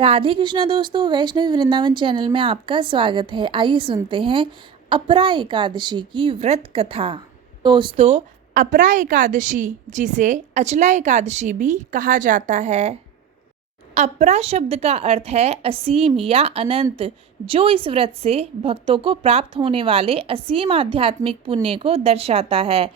राधे कृष्णा दोस्तों, वैष्णवी वृंदावन चैनल में आपका स्वागत है। आइए सुनते हैं अपरा एकादशी की व्रत कथा। दोस्तों, अपरा एकादशी जिसे अचला एकादशी भी कहा जाता है। अपरा शब्द का अर्थ है असीम या अनंत, जो इस व्रत से भक्तों को प्राप्त होने वाले असीम आध्यात्मिक पुण्य को दर्शाता है।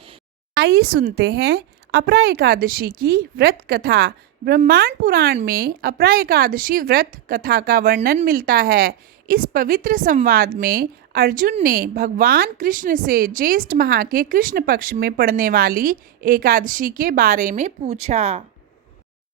आइए सुनते हैं अपरा एकादशी की व्रत कथा। ब्रह्मांड पुराण में अपरा एकादशी व्रत कथा का वर्णन मिलता है। इस पवित्र संवाद में अर्जुन ने भगवान कृष्ण से ज्येष्ठ माह के कृष्ण पक्ष में पड़ने वाली एकादशी के बारे में पूछा।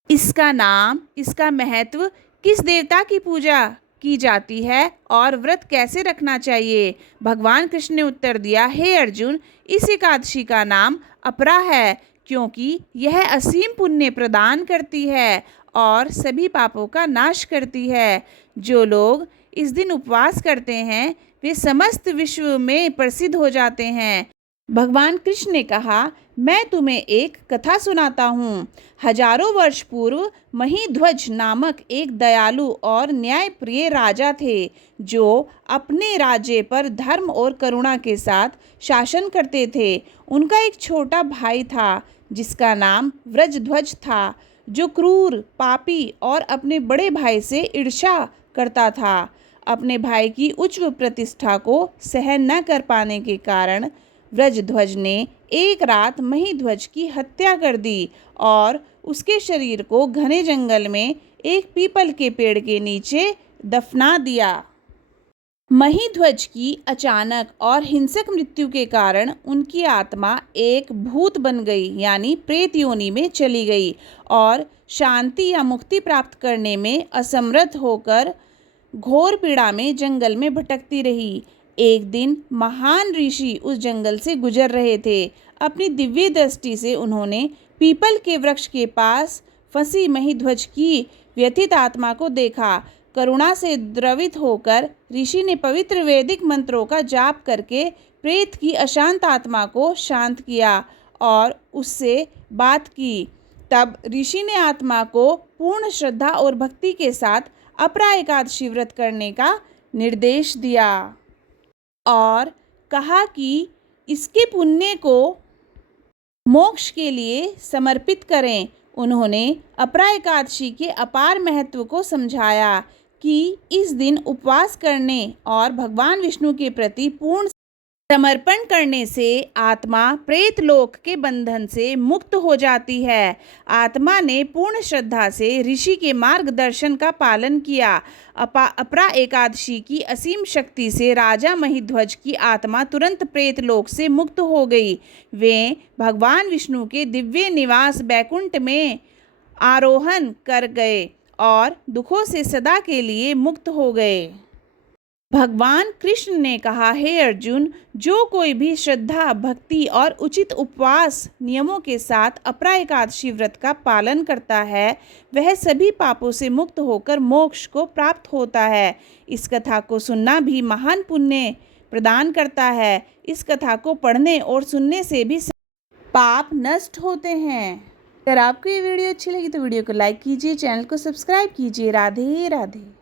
इसका नाम, इसका महत्व, किस देवता की पूजा की जाती है और व्रत कैसे रखना चाहिए। भगवान कृष्ण ने उत्तर दिया, हे अर्जुन, इस एकादशी का नाम अपरा है क्योंकि यह असीम पुण्य प्रदान करती है और सभी पापों का नाश करती है। जो लोग इस दिन उपवास करते हैं वे समस्त विश्व में प्रसिद्ध हो जाते हैं। भगवान कृष्ण ने कहा, मैं तुम्हें एक कथा सुनाता हूँ। हजारों वर्ष पूर्व महीध्वज नामक एक दयालु और न्यायप्रिय राजा थे, जो अपने राज्य पर धर्म और करुणा के साथ शासन करते थे। उनका एक छोटा भाई था जिसका नाम व्रजध्वज था, जो क्रूर, पापी और अपने बड़े भाई से ईर्ष्या करता था। अपने भाई की उच्च प्रतिष्ठा को सहन न कर पाने के कारण व्रजध्वज ने एक रात महीध्वज की हत्या कर दी और उसके शरीर को घने जंगल में एक पीपल के पेड़ के नीचे दफना दिया। महीध्वज की अचानक और हिंसक मृत्यु के कारण उनकी आत्मा एक भूत बन गई, यानी प्रेत योनि में चली गई और शांति या मुक्ति प्राप्त करने में असमर्थ होकर घोर पीड़ा में जंगल में भटकती रही। एक दिन महान ऋषि उस जंगल से गुजर रहे थे। अपनी दिव्य दृष्टि से उन्होंने पीपल के वृक्ष के पास फंसी महीध्वज की व्यथित आत्मा को देखा। करुणा से द्रवित होकर ऋषि ने पवित्र वैदिक मंत्रों का जाप करके प्रेत की अशांत आत्मा को शांत किया और उससे बात की। तब ऋषि ने आत्मा को पूर्ण श्रद्धा और भक्ति के साथ अपरा एकादशी व्रत करने का निर्देश दिया और कहा कि इसके पुण्य को मोक्ष के लिए समर्पित करें। उन्होंने अपरा एकादशी के अपार महत्व को समझाया कि इस दिन उपवास करने और भगवान विष्णु के प्रति पूर्ण समर्पण करने से आत्मा प्रेत लोक के बंधन से मुक्त हो जाती है। आत्मा ने पूर्ण श्रद्धा से ऋषि के मार्गदर्शन का पालन किया। अपरा एकादशी की असीम शक्ति से राजा महीध्वज की आत्मा तुरंत प्रेत लोक से मुक्त हो गई। वे भगवान विष्णु के दिव्य निवास बैकुंठ में आरोहण कर गए और दुखों से सदा के लिए मुक्त हो गए। भगवान कृष्ण ने कहा, हे अर्जुन, जो कोई भी श्रद्धा, भक्ति और उचित उपवास नियमों के साथ अपरा एकादशी व्रत का पालन करता है वह सभी पापों से मुक्त होकर मोक्ष को प्राप्त होता है। इस कथा को सुनना भी महान पुण्य प्रदान करता है। इस कथा को पढ़ने और सुनने से भी पाप नष्ट होते हैं। अगर आपको ये वीडियो अच्छी लगी तो वीडियो को लाइक कीजिए, चैनल को सब्सक्राइब कीजिए। राधे राधे।